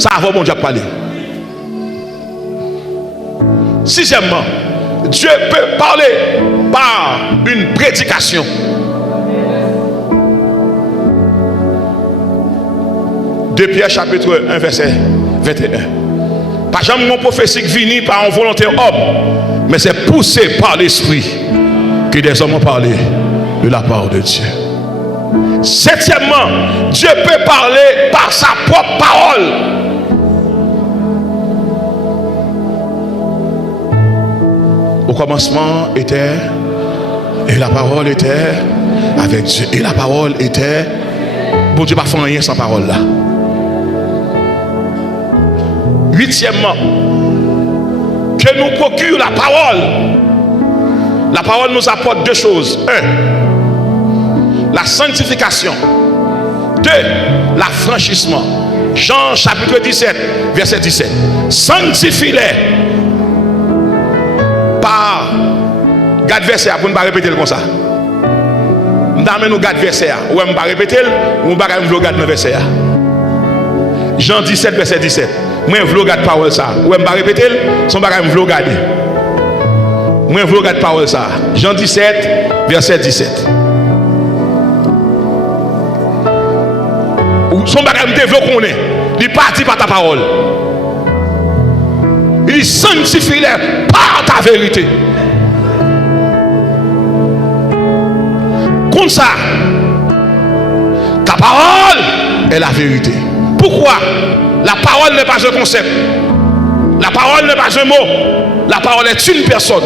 ça avant bon Dieu parler. Sixièmement, Dieu peut parler par une prédication. De Pierre chapitre 1 verset 21. Pas jamais mon prophétie vini par un volontaire homme, mais c'est poussé par l'esprit que des hommes ont parlé de la part de Dieu. Septièmement, Dieu peut parler par sa propre parole. Au commencement était, et la parole était avec Dieu, et la parole était, bon Dieu, pas faire rien sans parole là. Huitièmement, que nous procure la parole. La parole nous apporte deux choses. Un, la sanctification. Deux, l'affranchissement. Jean chapitre 17, verset 17. Sanctifie-les par... Garde verset, pour ne pas répéter comme ça. Nous garde verset. Ou on ne pas répéter, ou on ne pas garder verset. Jean 17, verset 17. Moi, je veux garder parole ça. Ou je ne vais pas répéter, son bagage, je veux garder. Moi, je veux garder parole ça. Jean 17, verset 17. Son bagage, je veux qu'on ait. Il partit par ta parole. Il dit sanctifie-les par ta vérité. Comme ça, ta parole est la vérité. Pourquoi? La parole n'est pas un concept. La parole n'est pas un mot. La parole est une personne.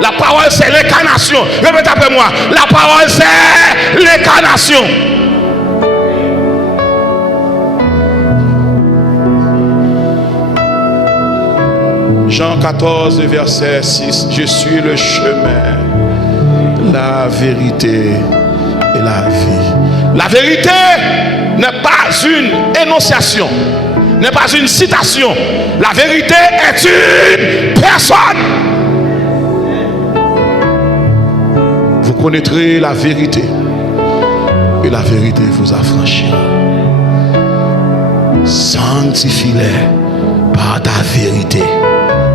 La parole c'est l'incarnation. Répète après moi. La parole c'est l'incarnation. Jean 14, verset 6. Je suis le chemin, la vérité et la vie. La vérité n'est pas une énonciation, n'est pas une citation. La vérité est une personne. Vous connaîtrez la vérité et la vérité vous affranchira. Sanctifie-les par ta vérité,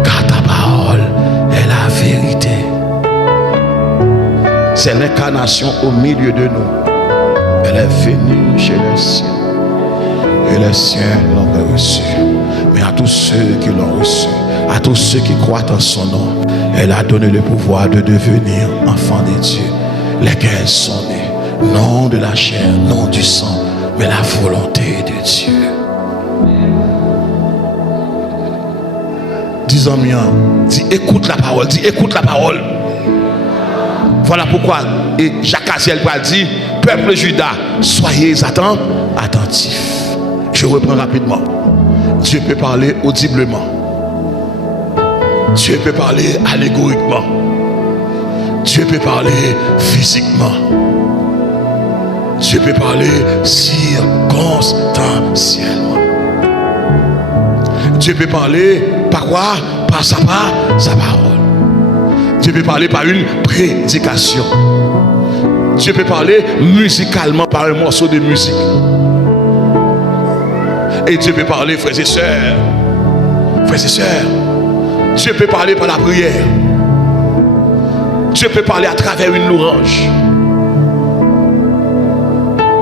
car ta parole est la vérité. C'est l'incarnation au milieu de nous. Elle est venue chez les siens. Et les siens l'ont reçue. Mais à tous ceux qui l'ont reçue, à tous ceux qui croient en son nom, elle a donné le pouvoir de devenir enfants de Dieu, lesquels sont nés, non de la chair, non du sang, mais la volonté de Dieu. Dis en mien, dis écoute la parole, dis écoute la parole. Voilà pourquoi et Jacques Aziel va dire, peuple Juda, soyez attentifs. Je reprends rapidement. Dieu peut parler audiblement. Dieu peut parler allégoriquement. Dieu peut parler physiquement. Dieu peut parler circonstanciellement. Dieu peut parler par quoi? Par sa parole. Dieu peut parler par une prédication. Dieu peut parler musicalement par un morceau de musique. Et Dieu peut parler, frères et sœurs. Frères et sœurs. Dieu peut parler par la prière. Dieu peut parler à travers une louange.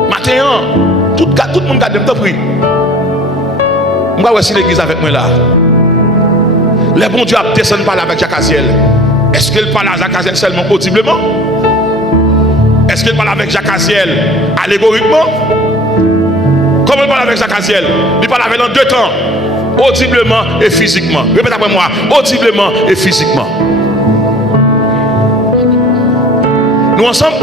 Maintenant, tout le monde garde le prix. Je vais voir si l'église avec moi là. Les bons Dieu a descendu parler avec Jacques Aziel. Est-ce qu'il parle à Jacques Aziel seulement audiblement? Est-ce qu'il parle avec Jacques Aziel allégoriquement? Comment il parle avec Jacques Aziel? Il parle avec dans deux temps, audiblement et physiquement. Répète après moi, audiblement et physiquement. Nous ensemble,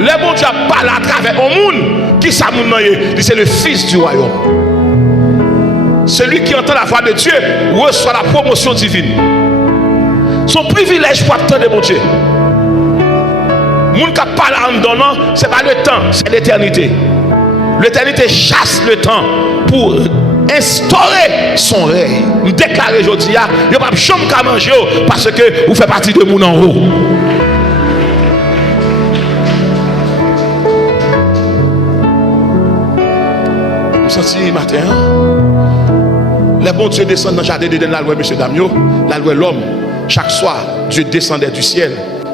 les bons Dieu parlent à travers un monde qui c'est le fils du royaume. Celui qui entend la voix de Dieu reçoit la promotion divine. Son privilège pour attendre mon Dieu. Moun qui parle en donnant, ce n'est pas le temps, c'est l'éternité. L'éternité chasse le temps pour instaurer son règne. Nous déclarer aujourd'hui, il n'y a pas de chambre qu'à manger parce que vous faites partie de mon en haut. senti matin, les bons dieux descendent dans le jardin d'Éden, la loi, monsieur Damio, la loi l'homme. Chaque soir, Dieu descendait du ciel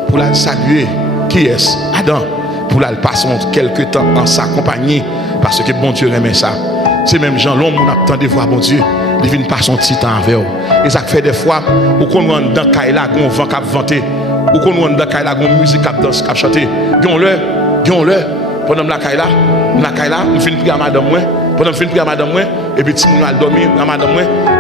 pour la saluer. Qui est-ce? Adam. Pour la passer quelque temps en sa compagnie, parce que bon Dieu aimait ça. C'est même Jean, l'homme, on attend de voir bon Dieu. Il vient pas son petit temps avec vous. Et ça fait des fois, où qu'on rentre dans Kaila, on vent qui a vanté, où qu'on rentre dans Kaila, on musique qui a dansé, qui a chanté. Guillons-le. Pendant la Kaila, on fait une prière à madame, pendant que je fais une prière à madame, et puis je vais dormir à madame,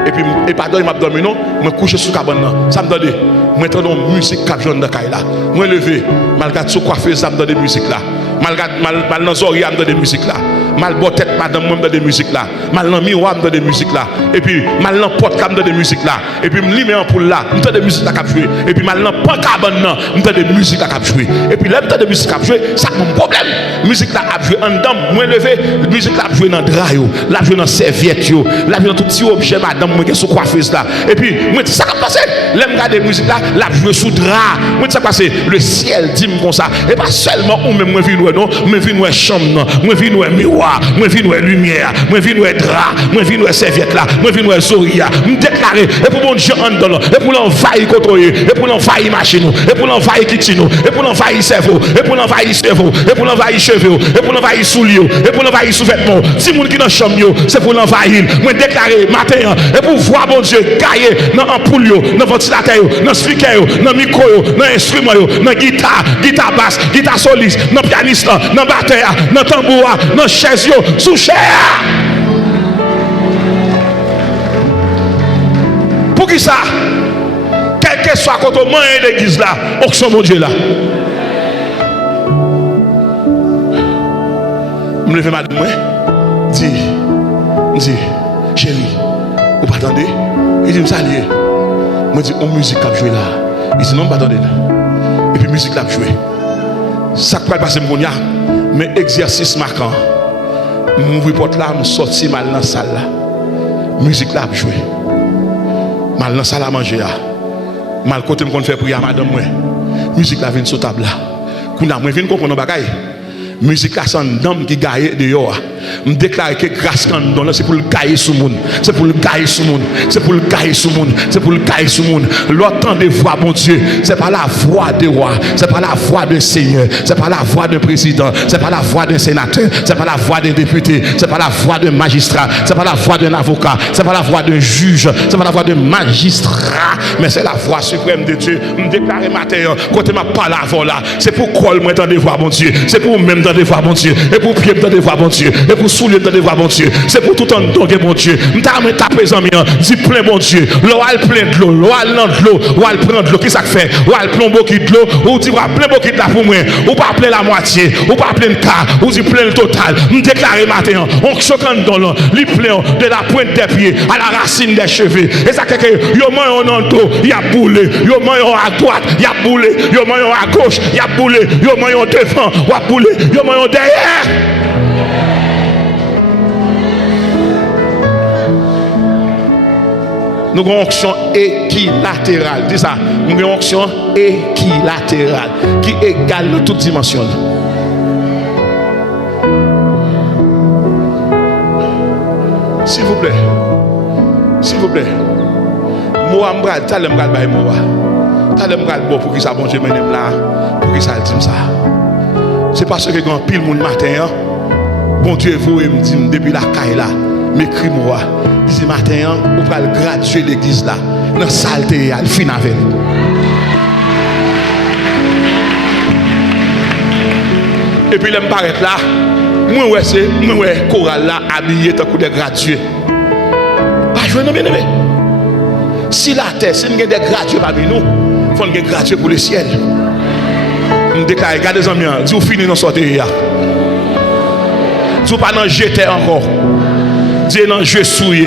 et puis, et pas dormir, je dormir, non, je couche sur la cabane. Ça me donne, je entends une musique qui a joué dans Kaila. Je levé, malgré tout coiffé, ça me donne des musiques là. Mal dans les oreilles, je me donne des musiques là. Mal dans tête, madame, je me donne des musiques là. Mal dans le miroir, je me donne des musiques là. Et puis, mal dans la porte, je me donne des musiques là. Et puis, je me lis en poule là, je me donne des musiques là qui joué. Et puis, mal dans le cabane, je me donne des musiques là qui joué. Et puis, là, je me donne des musiques qui joué. Ça, mon problème. Musique là a joué en dedans, moi levé. Musique là a joué dans le drap, là, joué dans la serviette, là, joué dans tout petit objet, madame, moi qui est sous coiffeuse là. Et puis, moi, ça a passé. Là, je regarde des musiques là, là, joué sous drap. Moi, ça a passé. Le ciel dit comme ça. Et pas seulement, ou même, moi, je non, moi, je chambre, non, moi, je miroir, moi, je lumière, moi, je drap, moi, je serviette là, moi, je sourire, me déclarer, et pour mon Dieu en dedans, et pour l'envahir contrôler, et pour l'envahir machine, et pour l'envahir kitchen, et pour l'envahir cerveau, et pour l'envahir cerveau, et pour l'envahir cheveux, et pour l'envahir souliers, et pour l'envahir sous-vêtements. Si mon qui dans chambre, c'est pour l'envahir. Moi, déclarer matin, et pour voir mon Dieu gailler dans l'ampoule, dans le ventilateur, dans le speaker, dans le micro, dans l'instrument, dans la guitare basse, guitare soliste, dans le pianiste, dans le batteur, dans le tambour, dans la chaise, sous chair. Pour qui ça? Quel que soit quand on mange l'église là, on mon Dieu là. Je me lève madame, dis, chérie, vous pas attendez? Il dit, me saluer. Je dis, on musique qui a joué là. Il dit, non, pas attendez là. Et puis, musique qui a joué. Ça peut passer mon ya, mais exercice marquant. M'ouvre porte là, me sorti mal dans la salle là. Musique là a joué. Mal dans la salle à manger là. Mal côté me fait prier à madame moi. Musique là vient sur table là. Qu'on a moi vient comprendre bagaille. Musique là c'est un homme qui gagne dehors. Me déclare que grâce qu'on donne c'est pour le gailler sous monde. C'est pour le gailler sous monde. C'est pour le gailler sous monde. C'est pour le gailler sous monde. L'autant de voix mon Dieu, c'est pas la voix des rois, c'est pas la voix d'un seigneur, c'est pas la voix d'un président, c'est pas la voix d'un sénateur, c'est pas la voix d'un député, c'est pas la voix d'un magistrat, c'est pas la voix d'un avocat, c'est pas la voix d'un juge, c'est pas la voix d'un magistrat, mais c'est la voix suprême de Dieu. Me déclarer matin quand m'a parlé avant là, c'est pour col moi entendre voix mon Dieu, c'est pour même entendre voix mon Dieu, et pour pied entendre voix mon Dieu. Et pour soulever de voir mon Dieu, c'est pour tout en donner mon Dieu. M'ta met taper mes amis, dis plein mon Dieu. L'eau elle plein de l'eau, l'eau elle dans de l'eau, ou elle prend de l'eau, qu'est-ce que ça fait? Ou elle prend beaucoup de l'eau, ou dit plein beaucoup de là pour moi, ou pas plein la moitié, ou pas plein le quart, ou dit plein le total. Me déclarer matin, on choque dans l'eau, li plein de la pointe des pieds à la racine des cheveux. Et ça fait que yo maillon en dos, il a boulé, yo maillon à droite, il a boulé, yo maillon à gauche, il a boulé, yo maillon devant, ou a boulé, yo maillon derrière. Nous avons une onction équilatérale. Dis ça. Nous avons une onction équilatérale qui égale dans toutes dimensions. S'il vous plaît. S'il vous plaît. Moi, je vais pour qui ça bon Dieu mène là. Pour qui ça dit ça. C'est parce que quand pile mon matin, bon Dieu vous me dit depuis la caille là, m'écrit moi. Ce matin, on va graduer l'église là, dans la saleté, à fin avec. Et puis, je me paraît là, moi, c'est chorale là, habillé tant que des gradués. Pas jouer, non, bien aimé. Si la terre, si nous avons des gradués parmi nous, il faut des gradués pour le ciel. Je me déclare, regardez les amis, si vous finissez dans sortie là, si vous pas dans jeter encore. Dieu non je souillé.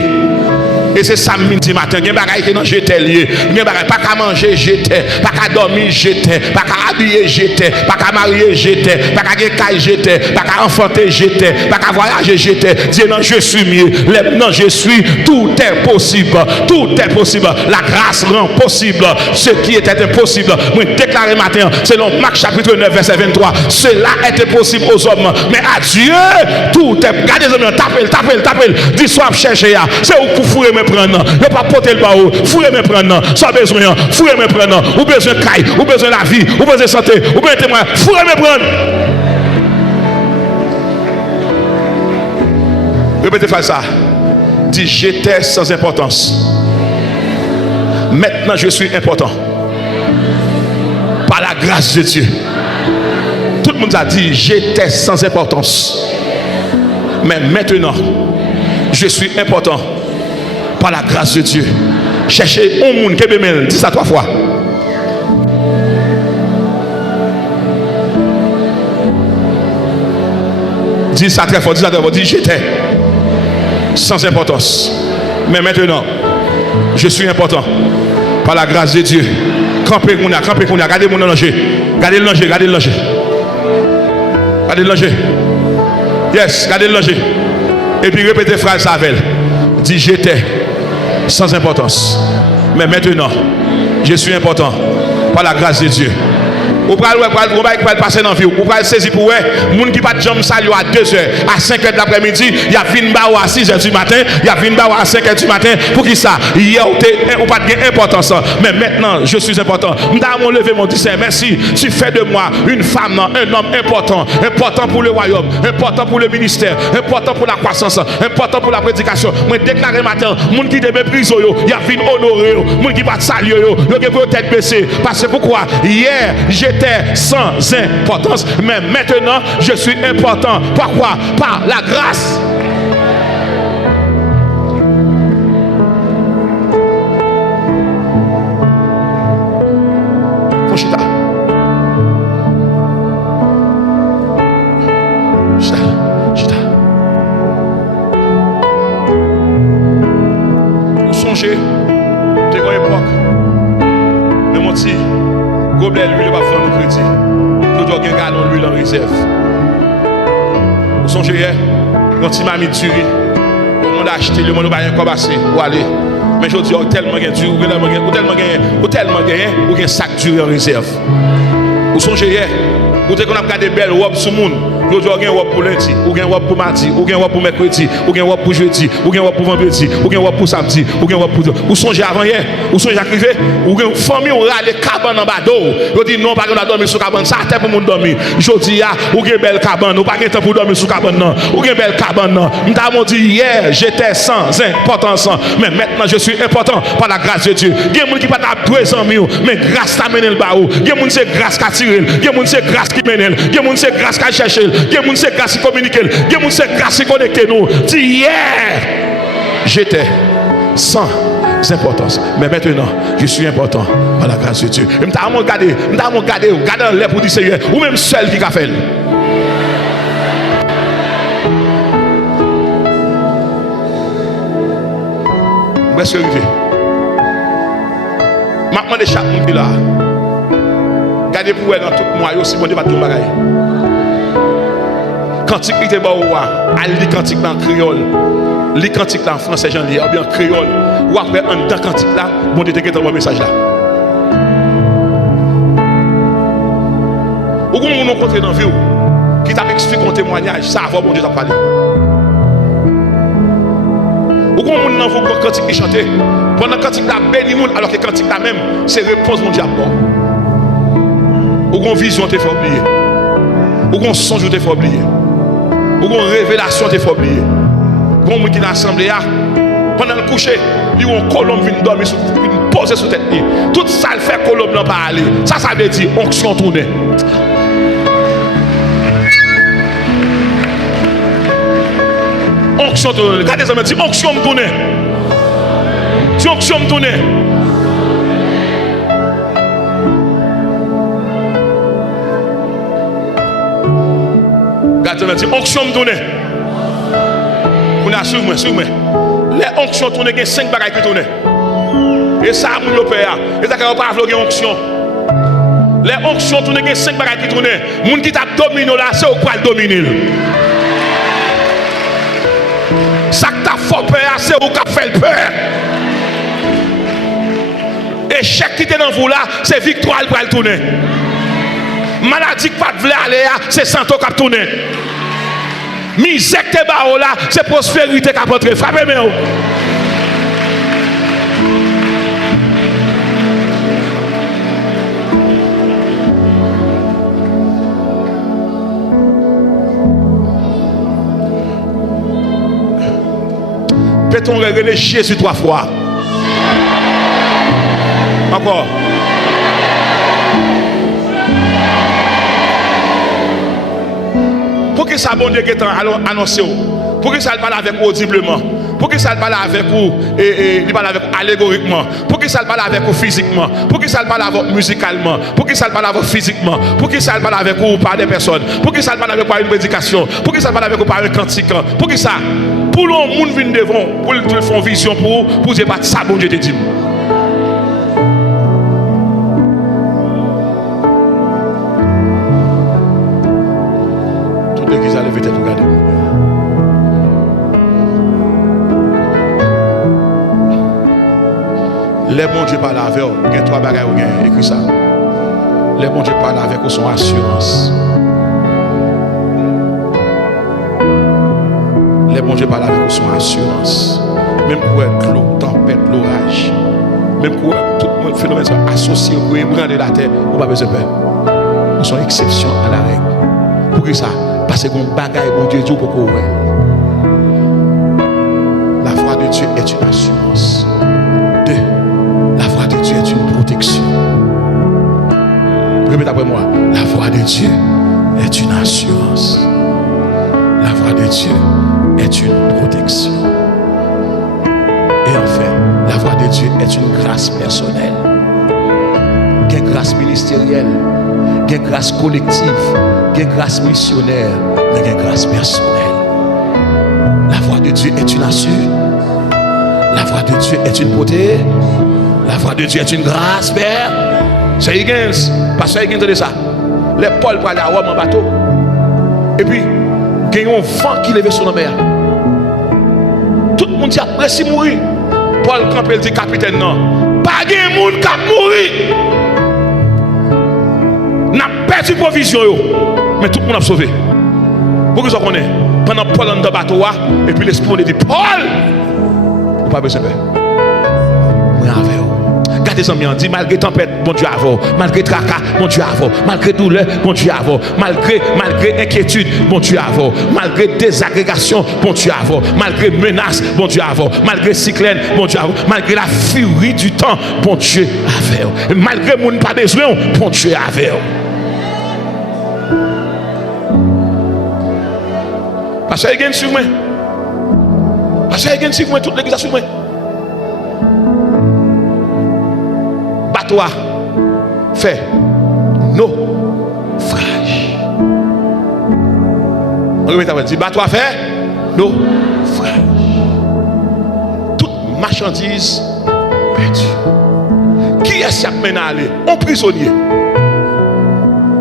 Et c'est ça me dit matin. Il y a des bagages qui sont jetés liés. Il y a des bagages pas qu'à manger jeté, pas qu'à dormir jeté, pas qu'à habiller jeté, pas qu'à marier jeté, pas qu'à cailler jeté, pas qu'à enfanter jeté, pas qu'à voyager jeté. Dieu non, je suis mieux. Non, je suis. Tout est possible. Tout est possible. La grâce rend possible ce qui était impossible. Moi déclaré matin, selon Marc chapitre 9 verset 23, cela était possible aux hommes, mais à Dieu tout est. Regardez les amis, tapez. Dis soit chercher, c'est où pour fouiller me prendre. Ne pas porter le bas haut, fouiller me prendre. Soit besoin, fouiller me prendre. Ou besoin de caille, ou besoin de la vie, ou besoin de santé, ou besoin de témoin, fouiller me prendre. Répétez ça. Dis j'étais sans importance. Maintenant je suis important. Par la grâce de Dieu. Tout le monde a dit j'étais sans importance. Mais maintenant je suis important par la grâce de Dieu. Cherchez un monde qui me dit ça 3 fois. Dis ça très fort, dis j'étais sans importance. Mais maintenant, je suis important par la grâce de Dieu. Campez, regardez mon danger. Regardez le danger. Yes, regardez le danger. Et puis répétez phrase ça avec elle. Dis j'étais sans importance. Mais maintenant, je suis important par la grâce de Dieu. Vous pouvez passer dans la vie. Vous pouvez saisir pour eux. Les gens qui ne sont pas salués à 2h, à 5h de l'après-midi, il y a 20 à 6h du matin, il y a 20 à 5h du matin. Pour qui ça? Hier, vous n'avez pas d'importance. Mais maintenant, je suis important. Je me lever, mon Dieu, merci. Tu fais de moi une femme, un homme important. Important pour le royaume, important pour le ministère, important pour la croissance, important pour la prédication. Je déclare matin, les gens qui te méprisent, il y a 20 honorés, les gens qui ne sont pas salués, ils ont tête baissée. Parce que pourquoi? Hier, j'étais sans importance, mais maintenant je suis important. Pourquoi? Par la grâce. Chita. Vous songez, t'es une époque, mais mon petit gobelet lui, il va faire nos crédits. Tout doit gagner gallon l'huile en réserve. Vous songez hier, quand il m'a mis du riz, le monde a acheté, le monde a rien comme assez pour aller. Mais je dis, tellement gagné du, ou tellement gagné, ou un sac du riz en réserve. Vous songez hier, vous avez regardé des belles robes sur le monde. Vous avez une robe pour lundi, ou une robe pour mardi, ou une robe pour mercredi, ou une robe pour jeudi, ou une robe pour vendredi, ou une robe pour samedi, ou une robe pour. Vous songez avant hier, vous songez à crier, ou une famille ou les cabanes en bas d'eau. Vous dites non, pas qu'on a dormi sur cabane, ça a pour monde dormir. Je dis, ou une belle cabane, ou pas qu'on a pour dormir sur cabane, non. Ou une belle cabane, non. Nous avons dit hier, j'étais sans importance, mais maintenant je suis important par la grâce de Dieu. Il y a des gens qui ne sont pas 2 ans, mais grâce à mener le baou. Il y a des gens qui c'est grâce qui tire, il y a des gens qui c'est grâce qui mène, il y a des gens qui c'est grâce qui cherche. Il y a des gens qui c'est grâce qui communique, il y a des gens qui c'est grâce qui connecte nous. Dis hier, j'étais sans importance. Mais maintenant, je suis important par la grâce de Dieu. Je me regarder en l'air pour dire Seigneur, ou même seul qui a fait. Où est-ce que vous vivez? Maintenant, de chaque monde qui est là, regardez pour elle dans tout le mois, aussi bon Dieu va tout bagaille. Cantique qui était bas au roi, elle lit cantique dans le créole, lit cantique dans le français, j'en lis, ou bien créole, ou après en temps cantique là, bon Dieu te guette un message là. Ou comme on rencontre dans la vie, qui t'a expliqué un témoignage, ça avant bon Dieu t'a parlé. Ou comme on envoie un cantique qui chantait, pendant cantique là, béni moun, alors que cantique là même, c'est réponse mon diable. Ou qu'on vision te fait oublier. Ou qu'on songe te fait oublier. Ou qu'on révélation te fait oublier. Bon moun qui dans l'assemblée pendant le coucher, il y a un colombe vient dormir sur poser sur tête. Tout ça le fait colombe n'a pas aller. Ça veut dire onction tournée. Onction tournée. Regardez ça me dit onction tournée. Tu onction tournée. Regardez ça me dit onction tournée. On a suivre moi. Les onctions tournent, il y a 5 bagages qui tournent. Et ça, mon père, et ça, on parle de onction. Les onctions tournent, il y a 5 bagages qui tournent. Les gens qui t'a dominé là, c'est au quoi le dominer. Ça que t'as fait peur, c'est au qui fait peur. Échec qui était dans vous là, c'est victoire pour le tourner. Maladie qui pas de aller, c'est santo qui tourner. Misère qui est là, c'est prospérité qui a porté. Frappez-moi. Peut-on regarder Jésus 3 fois? Encore. Pour que ça bon Dieu qui est annoncé? Pour que ça parle avec vous audiblement? Pour que ça parle avec vous il parle avec allégoriquement? Pour que ça parle avec vous physiquement? Pour que ça parle avec vous musicalement? Pour que ça parle avec vous physiquement? Pour que ça parle avec vous par des personnes? Pour que ça parle avec vous par une prédication? Pour que ça parle avec vous par un cantique? Pour que ça? Pour le monde vient devant, pour le faire vision pour dire pas ça bon Dieu te dit. Toute l'église a levé tête regarder. Les bons Dieu parlent avec eux, il y a 3 bagages où il y a écrit ça. Les bons Dieu parlent avec eux son assurance. Les bons Dieu parlent avec eux son assurance. Même pour l'eau, tempête, l'orage. Même pour tout le monde phénomène associé au ébranler de la terre, on n'a pas besoin de peur. Nous sommes exception à la règle. Pour que ça, parce que mon bagaille, bon Dieu, Dieu pour courir. La foi de Dieu est une assurance. 2. La foi de Dieu est une protection. Répète après moi. La foi de Dieu est une assurance. La foi de Dieu est une protection. Et enfin, la voix de Dieu est une grâce personnelle. Il y a une grâce ministérielle, il y a une grâce collective, il y a une grâce missionnaire, mais il y a une grâce personnelle. La voix de Dieu est une assurance. La voix de Dieu est une beauté. La voix de Dieu est une grâce, Père. C'est Higgins. Pasteur Higgins de ça. Les Paul pour aller à Rome en bateau. Et puis, il y a un vent qui lève sur la mer. Tout le monde dit après si mourir. Paul Campbell dit capitaine non. Pas de monde qui mourir. N'a perdu provision mais tout le monde a sauvé. Pour que vous connaissez pendant Paul dans le bateau et puis l'esprit dit Paul, vous pas besoin de faire. Moi avec vous. Gardez les amis, dit malgré tempête, bon Dieu avant, malgré tracas, bon Dieu avant, malgré douleur, bon Dieu avant, malgré inquiétude, bon Dieu avant, malgré désagrégation, bon Dieu avant, malgré menace, bon Dieu avant, malgré cyclone, bon Dieu avant, malgré la furie du temps, bon Dieu avant, malgré mon pas besoin, bon Dieu avant. Parce que il sur moi. Parce que il sur moi, toute l'église sur moi. Toi, fais naufrage. On remet ta voix, dis, toi, fais naufrage. Toute marchandise perdue. Qui est-ce qui a mené à aller? Un prisonnier.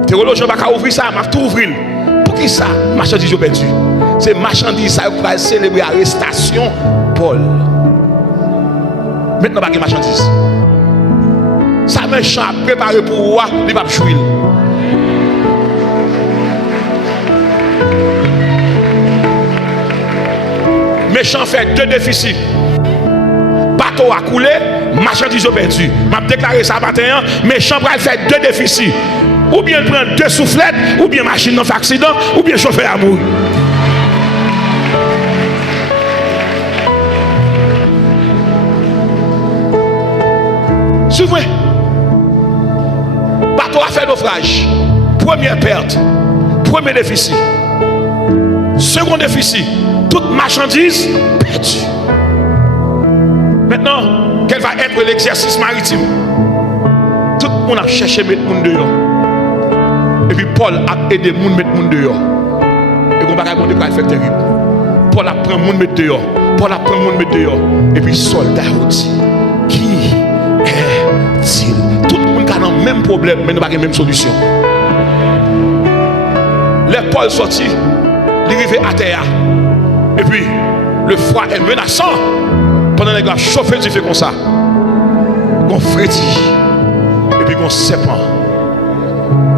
Théologien va pas ouvrir ça, m'a tout ouvrir. Pour qui ça, marchandise perdue? C'est marchandise, ça va célébrer l'arrestation Paul. Maintenant, pas de marchandise. Ça méchant préparé pour roi, il va jouir. Méchant fait 2 déficits. Bateau a coulé, marchandise perdu. M'a déclaré ça matin, méchant va faire 2 déficits. Ou bien prendre 2 soufflettes, ou bien machine dans accident, ou bien chauffeur à mourir. Suivez. Bateau a fait naufrage. Première perte. Premier déficit. Second déficit. Toute marchandise perdue. Maintenant, quel va être l'exercice maritime? Tout le monde a cherché à mettre le monde dehors. Et puis Paul a aidé le monde à mettre le monde dehors. Et qu'on va raconter qu'il fait terrible. Paul apprend le monde mettre dehors. Paul apprend le monde mettre dehors. Et puis soldat dit, qui est-il? Tout le monde a le même problème, mais nous n'avons pas la même solution. Les Paul sorti, il arrive à terre. Et puis, le froid est menaçant. Pendant les gars chauffés, tu fais comme ça. On frétille. Et puis on serpent.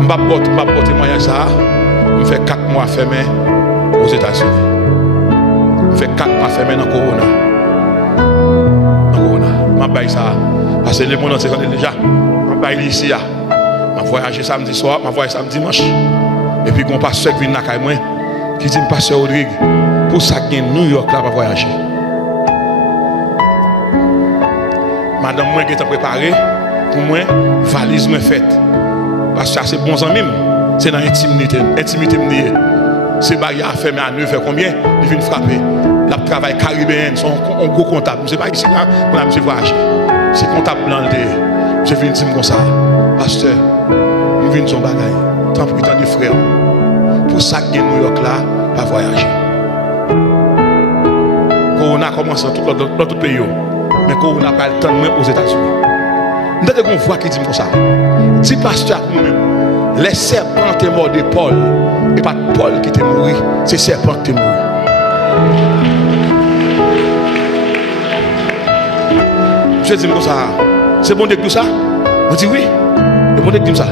Je vais porter témoignage ça. Je fais 4 mois fermé aux États-Unis. Je fais 4 mois fermé dans le Corona. Je vais ça. Parce que les gens se connaissent déjà. Je vais ici. Je vais voyager samedi soir. Je vais voyager samedi dimanche. Et puis mon pasteur qui vient dans moi qui dit pasteur Rodrigue, pour ça qu'il y a New York là pour voyager. Madame moi qui est préparée pour moi valise me faite. Parce que c'est bons amis, c'est dans l'intimité, c'est bagarre à faire mais à 9 heures combien il vient frapper. La travail caribéen, son un gros comptable, c'est pas ici là, on a monsieur voyager. C'est comptable blanc je viens dire comme ça. Pasteur, nous venons son bagaille. Tant pis tant de frères. Pour ça que New York là va voyager. Corona commence dans tout pays. Mais Corona pas le temps de aux États-Unis. Nous avons une voix qui dit comme ça. Dis pasteur pour nous-mêmes. Les serpents étaient morts de Paul. Et pas Paul qui était mort. C'est serpent qui était mort. Je dis comme ça. C'est bon de tout ça? On dit oui. C'est bon de tout ça.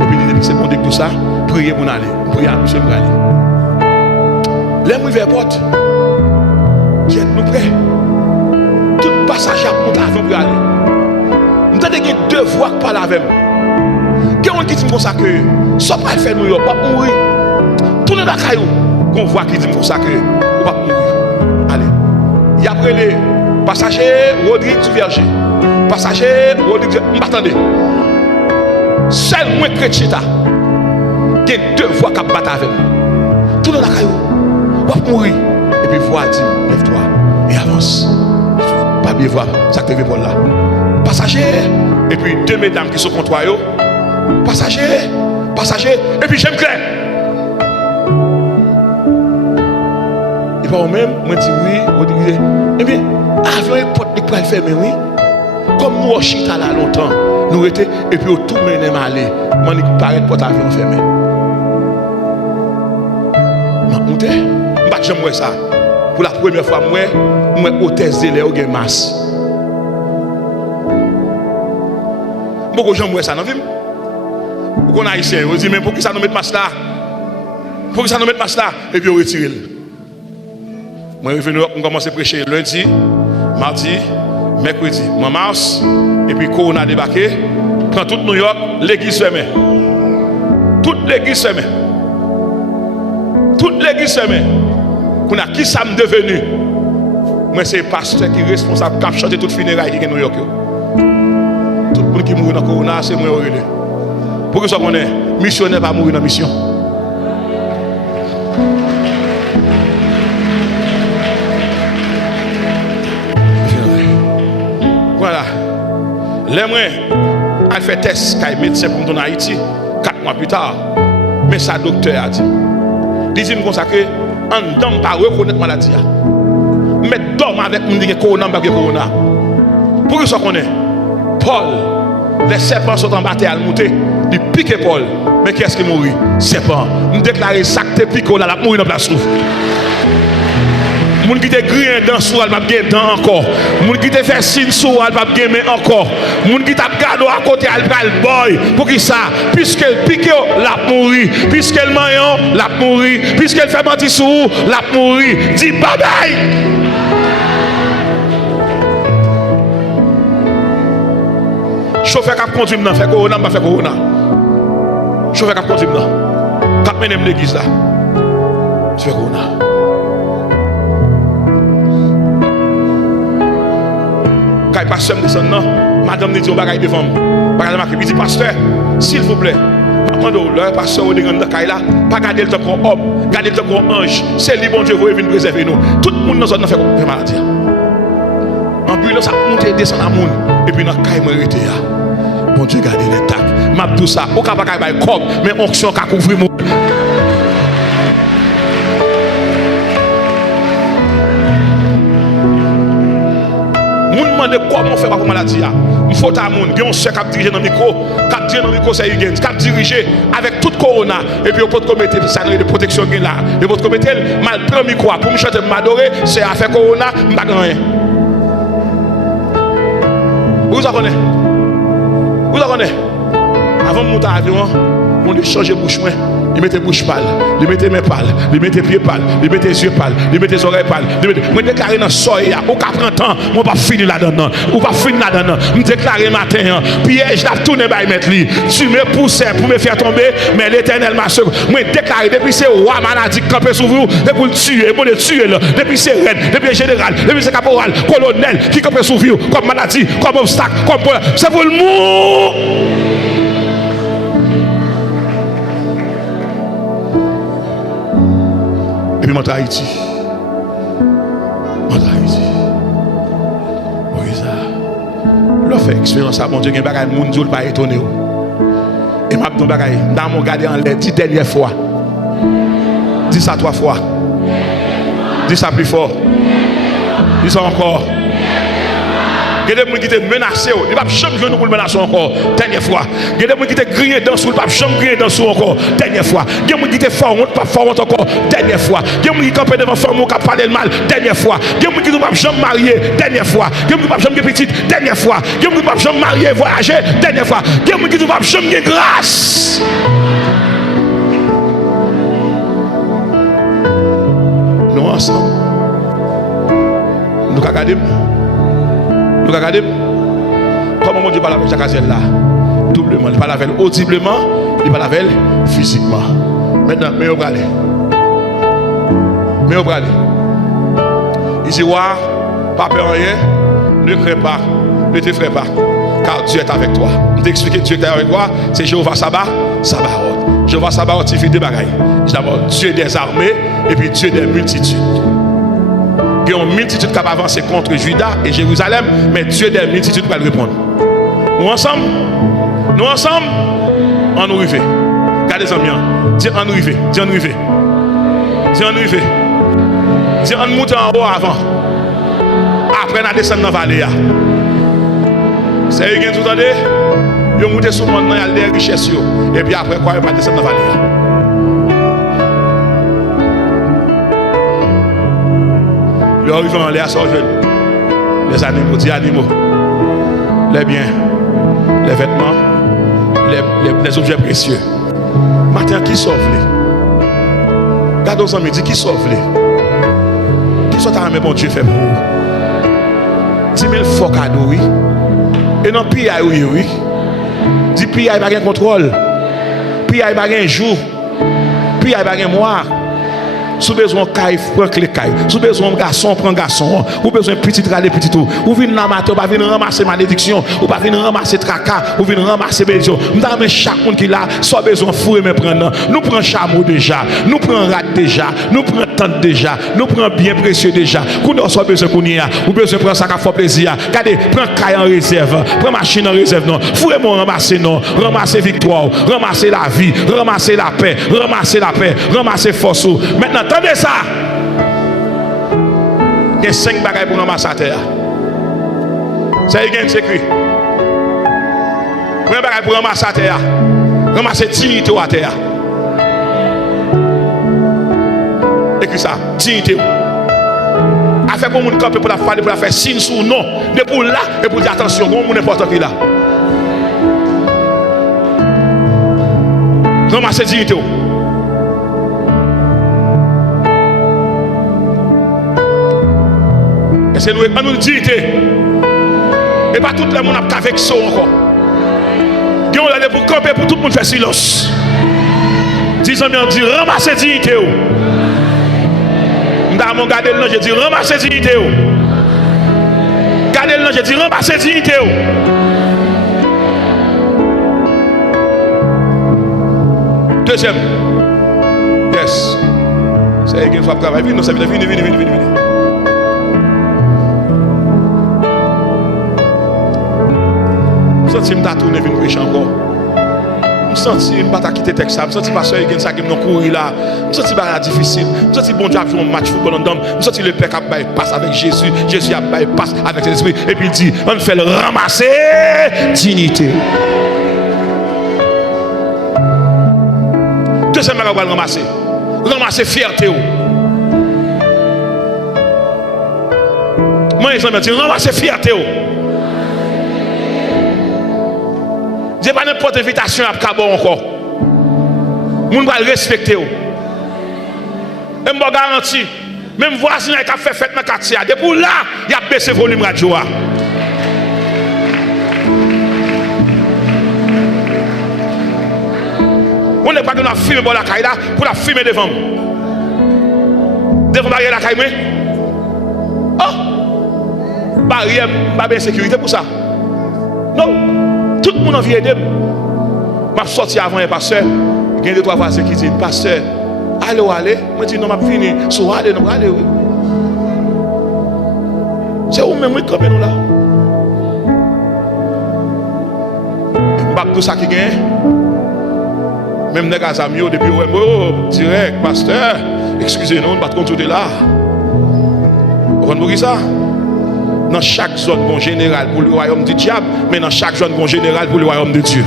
Et puis il dit c'est bon de tout ça. Priez pour aller. Priez à monsieur pour aller. Là, nous vers porte. Qui êtes-nous prêts? Tout passage à monter avant pour aller. Nous avons 2 voix qui parlent avec nous. Quelqu'un qui dit comme ça que ça va faire New York, pas mourir. Tout le monde a caillou. Qu'on voit qui dit comme ça que on va mourir. Allez. Il y a après les passagers Rodrigue du Verger. Passager Rodrigue. M'attendez. Seul moi chrétien. Il y a 2 voix qui battent avec nous. Tout le monde a caillou. On va mourir. Et puis voix dit, lève-toi et avance. Pas bien voir, ça te fait Paul là. Passager, et puis 2 mesdames qui sont contre toi. Passager, et puis j'aime clair. Et puis moi-même, moi dis oui, on dit, eh bien, avion et porte qui peut le faire, mais oui. Comme nous, on chita là longtemps, nous étions, et puis tout le monde est allé. Moi, il paraît porte avion fermé. Je monte, je vais ça. Pour la première fois, moi, hôtesse de l'air, j'ai masse. Beaucoup de gens voient ça, non? Beaucoup d'Haïtiens, on dit, mais pour qui ça nous met masse là? Pour qui ça nous met masse là? Et puis on retire. Moi, je suis venu, on commence à prêcher lundi, mardi, mercredi, moi, mars, et puis quand on a débarqué, prend toute New York, l'église fermée. Toute l'église fermée. Toute l'église fermée. Qu'on a qui ça me devenu? Moi, c'est le pasteur qui est responsable de chanter toute funérailles qui est New York. Tout le monde qui mourut dans le corona, c'est moi. Pour que ça qu'on est, missionnaire va mourir dans la mission. Voilà. Les mois, elle fait test quand médecin pour nous en Haïti, 4 mois plus tard. Mais sa docteur a dit, il dit comme ça que on ne donne pas reconnaître la maladie. Mais dorme avec nous qui corona, pas corona. Pour que ça qu'on est, Paul, les serpents sont en bataille à monter, ils piquent Paul. Mais qui est-ce qui mourit? Serpent. Nous déclarons ça que piqué là, la mourir dans la place. Moun qui te grillé dans sou, elle va bien dans encore. Moun qui te fait signe sou, elle va bien mais encore. Moun qui t'a gardé à côté, elle va le boy. Pour qui ça? Puisqu'elle pique, la mourir. Puisqu'elle maillon, la mourir. Puisqu'elle fait mentir sou, la mourir. Dis bye bye. Chauffeur qui conduit maintenant, fait corona, pas fait corona. Chauffeur qui conduit maintenant. Quand même l'église là. Tu fais corona. Quand le pasteur me descend, madame me dit, on va devant moi. Il dit, pasteur, s'il vous plaît, le pasteur au dégât de la pas garder le temps comme homme, garder le temps comme ange. C'est lui, bon Dieu, vous venir préserver nous. Tout le monde dans notre fait maladie. Ambulance a monté et descend à monde. Et puis, dans le cas, il m'a arrêté. Bon Dieu, gardez les tacs. M'a tout ça. Au cas pas de corps, mais onction qui couvre mon. demandé comment faire pour maladie. Il faut à moun, il y a un chef qui dirige dans le micro, qui dirige dans le micro, c'est Higgins, qui dirige avec toute corona, et puis vous pouvez commettre ça de protection là. Et vous commettre mal prendre le micro pour me chanter, m'adorer, c'est affaire corona, je ne sais rien. Vous en connaissez? Vous en connaissez? Avant de monter à l'avion, on a changé bouche. Il mettait bouche pâle, il mettait mains pâles, il mettait pieds pâles, il mettait yeux pâles, il mettait oreilles pâles. Je déclaré dans le soleil, ou qu'à 30 ans, je ne vais pas finir là-dedans. Ou pas finir là-dedans. Je déclaré matin, piège, je tourné par mettre lui. Tu me poussais pour me faire tomber, mais l'éternel m'a sauvé. Je déclaré, depuis c'est roi maladie qui campait sur vous, et pour le tuer, pour le tuer là. Depuis c'est reine, depuis le général, depuis c'est caporal, colonel qui campait sur vous, comme maladie, comme obstacle, comme problème. C'est pour le mou. Et puis, monte à Haïti. Monte à Haïti. Oui, ça. Le fait expérience à mon Dieu, il y a des bagages, mon Dieu, pas étonné. Et m'a dit, dans mon gardien en l'air, 10 dernières fois. Dis ça 3 fois. Dis ça plus fort. Dis ça encore. Il y a des gens qui étaient menacés, ils ne peuvent jamais jouer pour le menacer encore, dernière fois. Il y a des gens qui étaient grillés dans le sous, ils ne peuvent jamais griller dans le sous encore, dernière fois. Il y a des gens qui étaient forts, ils ne peuvent pas forts encore, dernière fois. Il y a des gens qui campaient devant femme, qui parlent le mal, dernière fois. Il y a des gens qui ne peuvent jamais marier, dernière fois. Il y a des gens qui ne peuvent jamais petite, dernière fois. Il y a des gens qui ne peuvent jamais marier, voyager, dernière fois. Il y a des gens qui ne peuvent jamais grâce. Nous ensemble, nous regardons. Nous regardons comment mon Dieu parle avec Jacques là. Doublement, il parle avec elle audiblement, il parle avec elle physiquement. Maintenant, mais on va aller. Mais on va aller. Il dit, ouais, pas peur rien, ne crains pas, ne t'effraie pas, car Dieu est avec toi. Je t'explique Dieu est avec toi, c'est Jéhovah Sabaoth. Jéhovah Sabaoth, il fait des bagailles. D'abord, Dieu des armées et puis Dieu des multitudes. Il y a une multitude qui va avancer contre Juda et Jérusalem, mais Dieu des multitudes va le répondre. Nous ensemble, on nous arrive. Regardez les amis, dis on nous arrive, dis on nous arrive. Dis on nous arrive. Dis on monte en haut avant. Après on descend dans la vallée. C'est eux qui vous entendez? Ils montent sur le monde, il y a des richesses. Et puis après quoi, ils vont descendre dans la vallée. Ils arrivent en l'air, les animaux, les animaux, les biens, les vêtements, les objets précieux. Maintenant, qui sauve-les? Gardons ça, me dit qui sauve-les? Qui sont à bon Dieu fait pour vous? 10 000 faux cadeaux, oui. Et non, puis oui. Dis, puis il n'y a pas de contrôle. Puis il n'y a pas de jour. Puis il n'y a pas de mois. Si vous avez besoin de caille, prends les cailles. Si vous avez besoin de garçon, prends garçon. Si vous avez besoin de petit râler, petit tout. Vous venez dans matin, vous venez ramasser malédiction. Vous venez ramasser tracas. Vous venez ramasser bénédiction. Nous avons chaque monde qui là, soit besoin de fouiller, mais prendre. Nous prenons chameau déjà. Nous prenons rat déjà. Nous prenons tente déjà. Nous prenons bien précieux déjà. Quand nous avons besoin de courir, vous besoin de prendre ça qui fait plaisir. Regardez, prends caille en réserve. Prends machine en réserve. Non. Fouillez-moi ramasser non. Ramasser victoire. Ramasser la vie. Ramasser la paix. Ramasser la paix. Ramasser force. Maintenant, attendez ça. Il y a 5 bagages pour ramasser la terre. C'est écrit. Premier bagage pour ramasser la terre. Ramasser dignité à terre. Écrit ça. Dignité. Affaire pour mon camper pour la faire signe sous non. De pour là et pour dire attention. Mon n'importe qui là. Ramasser dignité. C'est nous dignité. Et pas tout le monde a avec ça encore. Et on allait pour camper pour tout le monde faire silence. Disons bien, dit ramassez dignité. Dans mon garder le nom, j'ai dit ramassez dignité. Gardez le nom, j'ai dit ramassez dignité. Deuxième. Yes. C'est une fois de travail. Venez, venez. Si je tourne, je vais prêcher encore. Je sens que je ne vais pas quitter texte. Je sens que le pasteur il ça qui me courir là. Je sens que c'est difficile. Je sens que bon Dieu a fait un match football en homme. Je sens que le Père a passe avec Jésus. Jésus a passe avec l'Esprit. Et puis il dit, on fait le ramasser dignité. Deuxième chose, on va ramasser. Ramasser fierté. Moi, je vais dire, ramasser fierté. Je n'ai pas n'importe invitation à Cabo encore. Moun va le respecter. Et je me garantis, même voisin qui a fait fête dans le quartier, depuis là, il a baissé le volume radio. On n'est pas de la filmer pour la caille pour la filmer devant. Devant la caille. Oh! Barrière, pas de sécurité pour ça. Non! Tout le monde a envie d'aider. Je suis sorti avant un pasteur. Il y a deux trois voisins qui disent, pasteur, allez. Moi, je dis, non, je vais finir. So, allez, oui. C'est où même, comme nous là. Je ne tout ça qui gagne. Même les gars amis, depuis, direct, pasteur, excusez-nous, on ne va pas contrôler là. Vous comprenez ça? Dans chaque zone, bon général pour le royaume du diable, mais dans chaque zone, bon général pour le royaume de Dieu.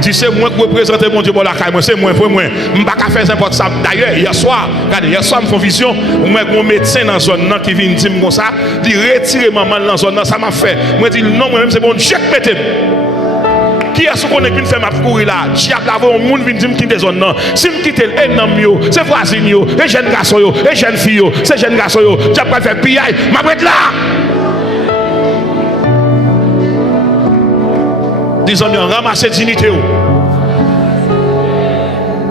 Si c'est moi qui représente mon Dieu pour la caille, c'est moi, je ne vais pas faire n'importe ça. D'ailleurs, hier soir, je fais vision, moi, mon médecin dans la zone qui vient dire comme ça, il retire maman dans la zone, ça m'a fait. Moi, je dis non, moi-même, c'est bon, Dieu qui mette. Qui est-ce qu'on est qu'une femme à courir là? Diable a un monde qui me quitte des zones. Si je quitte un homme, c'est voisin, les jeunes garçons, les jeunes filles, ces jeunes garçons, diable va faire pillage, je vais être là. Disons, ramasser dignité.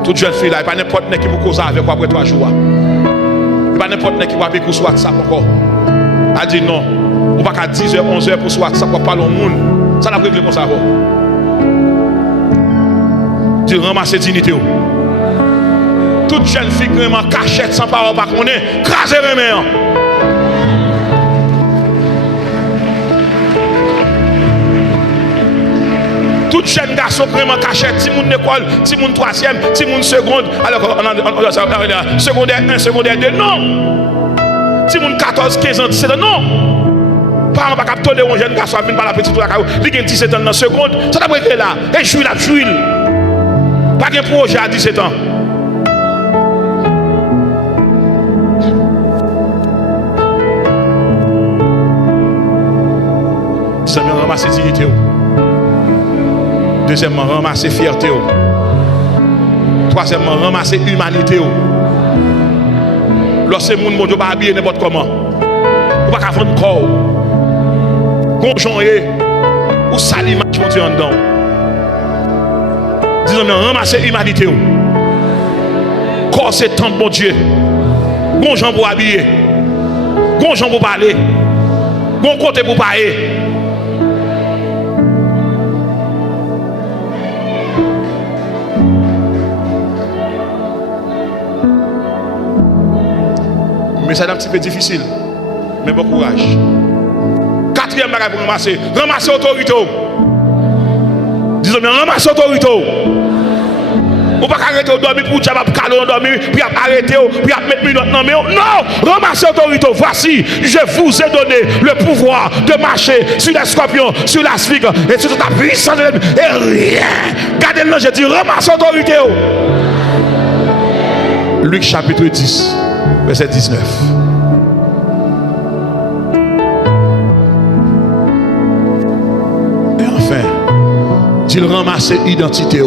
Toute jeune fille là, il n'y a pas n'importe qui vous cause avec quoi après 3 jours. Il n'y a pas n'importe qui vous appeler sur WhatsApp encore. Elle dit non, on ne va pas 10h, 11h pour sur WhatsApp pour parler au monde. Ça n'a pas réglé comme ça. Tu ramasses dignité. Toute jeune fille qui est en cachette sans parole, pas qu'on est, crasez les mains. Toute jeune garçon qui est en cachette, si mon école, si mon troisième, si mon seconde, alors secondaire 1, secondaire 2, non. Si mon 14, 15 ans, 17 ans, non. Parents pas capter un jeune garçon à venir par la petite tour à carreau, il a 17 ans dans la seconde, ça n'a pas été là. Et je suis là, pas de projet à 17 ans. Deuxièmement, ramasser dignité. Deuxièmement, ramasser fierté. Troisièmement, ramasser humanité. Lorsque les gens ne sont pas habillés n'importe comment, ou pas qu'à faire corps, conjoint ou salimage qui vont en dedans. Disons bien, ramasser l'humanité. Corps c'est temps de bon Dieu. Bon gens pour habiller. Bon gens pour parler. Bon côté pour parler. Mais c'est un petit peu difficile. Mais bon courage. Quatrième bagage pour ramasser. Ramasser l'autorité. Disons bien, ramasser l'autorité. On ne peut pas arrêter de dormir pour dire que dormir, puis arrêter, puis mettre minutes dans le non, ramassez l'autorité. Voici, je vous ai donné le pouvoir de marcher sur les scorpions, sur la sphère et sur toute la puissance de l'ennemi. Et rien. Gardez-le, je dis, ramassez l'autorité. Luc chapitre 10, verset 19. Et enfin, il ramasse l'identité.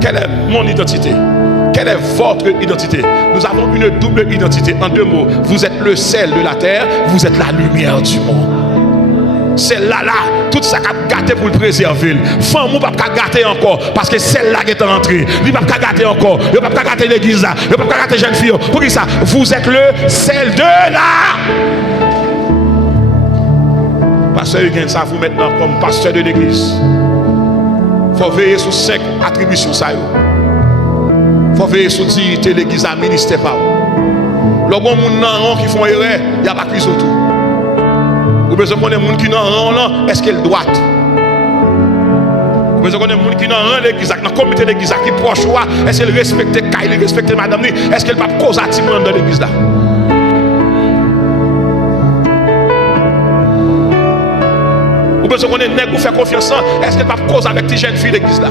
Quelle est mon identité? Quelle est votre identité? Nous avons une double identité. En 2 mots, vous êtes le sel de la terre, vous êtes la lumière du monde. Celle-là, tout ça a gâté pour le préserver. Femme, ou pas gâter encore, parce que celle-là qui est rentrée, il ne peut pas gâter encore, il ne peut pas gâter l'église là, il ne peut pas gâter jeune fille. Pour qui ça? Vous êtes le sel de la. Pasteur Huguin, ça vous maintenant comme pasteur de l'église. Il faut veiller sur 5 attributions. Il faut veiller sur dignité l'église à ministère. Le bon monde qui font erreur, il n'y a pas plus autour. Vous besoin qu'on ait des gens qui n'ont rien, est-ce qu'elle doit? Vous besoin qu'on ait des gens qui n'ont rien l'église, dans le comité de l'église, qui proche, est-ce qu'elle respecte Kyle, respecte madame, est-ce qu'elle ne peut pas causer dans l'église là? Vous besoin qu'on ait des nègres qui font confiance, est-ce qu'elle ne peut pas causer avec tes jeunes filles de l'église là?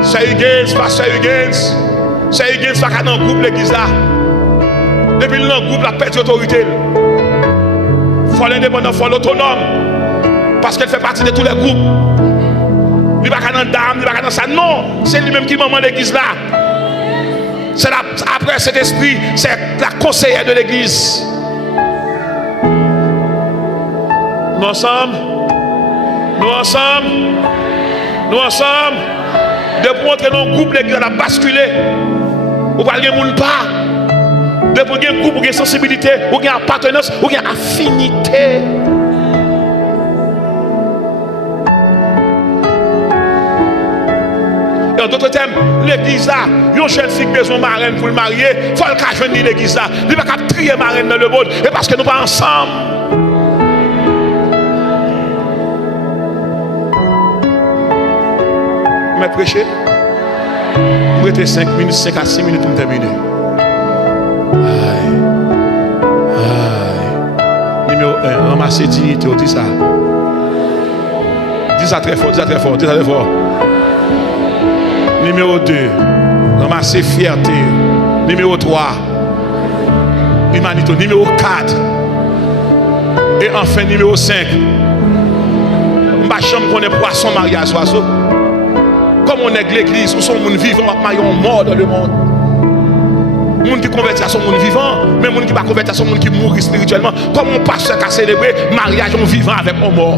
C'est Huguens, pas Huguens. C'est Huguens, pas dans le groupe l'église là. Depuis le groupe, la perte d'autorité. Il faut l'indépendant, il faut l'autonome. Parce qu'elle fait partie de tous les groupes. Il n'y a pas dans dame, il n'y a pas dans ça. Non, c'est lui-même qui maman l'église là. C'est après cet esprit, c'est la conseillère de l'église. Nous ensemble. De pour entrer dans le groupe, l'église a basculé. Vous parlez de monde pas. De pour un groupe, vous avez sensibilité, vous avez appartenance, vous avez affinité. Et en d'autres termes, l'église là, une jeune fille qui a besoin de marraine pour le marier, il faut le cacher dans l'église là. Il ne va pas trier marraine dans le monde. Et parce que nous ne sommes pas ensemble. Mais prêcher, vous mettez 5 minutes, 5 à 6 minutes pour terminer. Numéro 1, ramasser dignité, dis ça. Dis ça très fort, dis ça très fort. Numéro 2, ramasser fierté. Numéro 3, humanité. Numéro 4, et enfin numéro 5, ma chambre connaît poisson mariage oiseau. Comme on est l'église, nous sommes vivants, nous mort dans le monde. Les gens qui convertissent sont des vivants, mais les gens qui ne convertissent sont des gens qui mourent spirituellement. Comme on passe à célébrer mariage en vivant avec un mort.